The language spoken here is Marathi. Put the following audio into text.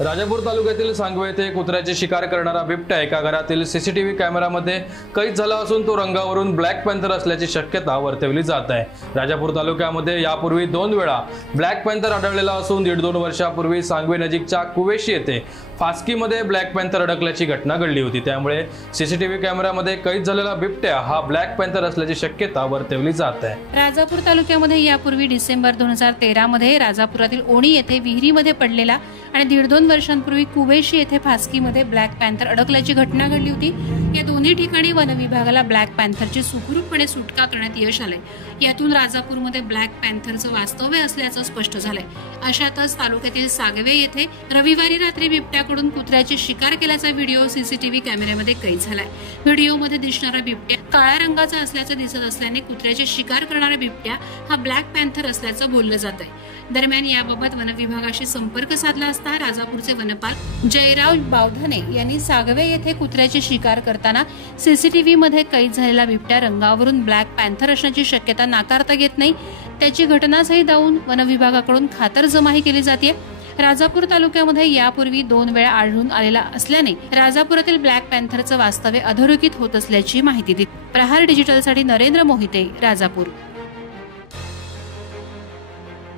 राजापूर तालुक्यातील सांगवे येथे कुत्र्याची शिकार करणारा बिबट्या एका घरातील सीसीटीव्ही कॅमेऱ्यामध्ये कैद झाला असून तो रंगावरून ब्लॅक पॅन्थर असल्याची शक्यता वर्तवली जात आहे। राजापूर तालुक्यामध्ये यापूर्वी 2 वेळा ब्लॅक पॅन्थर आढळलेला असून 1.5-2 वर्षापूर्वी सांगवे नजीकच्या कुवेशी येथे फास्कीमध्ये ब्लॅक पॅन्थर अडकल्याची घटना घडली होती। त्यामुळे सीसीटीव्ही कॅमेऱ्यामध्ये कैद झालेला बिबट्या हा ब्लॅक पॅन्थर असल्याची शक्यता वर्तवली जात आहे। राजापूर तालुक्यामध्ये यापूर्वी डिसेंबर 2013 मध्ये राजापुरातील ओणी येथे विहिरीमध्ये पडलेला आणि 1.5-2 वर्षांपूर्वी कुवेशी येथे फास्कीमध्ये ब्लॅक पॅन्थर अडकल्याची घटना घडली होती। या दोन्ही ठिकाणी वन विभागाला ब्लॅक पॅन्थरची सुखरूपपणे सुटका करण्यात यश आलंय। यातून राजापूरमध्ये ब्लॅक पॅन्थरचं वास्तव्य असल्याचं स्पष्ट झालंय। अशातच तालुक्यातील सागवे येथे रविवारी रात्री बिबट्याकडून कुत्र्याची शिकार केल्याचा व्हिडिओ सीसीटीव्ही कॅमेऱ्यामध्ये कैद झालाय। व्हिडिओमध्ये दिसणारा बिबट्या काळ्या रंगाचा असल्याचं दिसत असल्याने कुत्र्याची शिकार करणारा बिबट्या हा ब्लॅक पॅन्थर असल्याचं बोललं जात आहे। दरम्यान याबाबत वन विभागाशी संपर्क साधला असता राजापूरचे वनपाल जयराव बावधाने यांनी सागवे येथे कुत्र्याची शिकार करताना सीसीटीव्ही मध्ये कैद झालेला बिबट्या रंगावरून ब्लॅक पॅन्थर असण्याची शक्यता नाकारता येत नाही, त्याची घटनास्थळी जाऊन वन विभागाकडून खातरजमाही केली जाते। राजापूर तालुक्यामध्ये यापूर्वी 2 वेळा आढळून आलेला असल्याने राजापुरातील ब्लॅक पॅन्थरचं वास्तव्य अधोरेखित होत असल्याची माहिती दिली। प्रहार डिजिटलसाठी नरेंद्र मोहिते, राजापूर।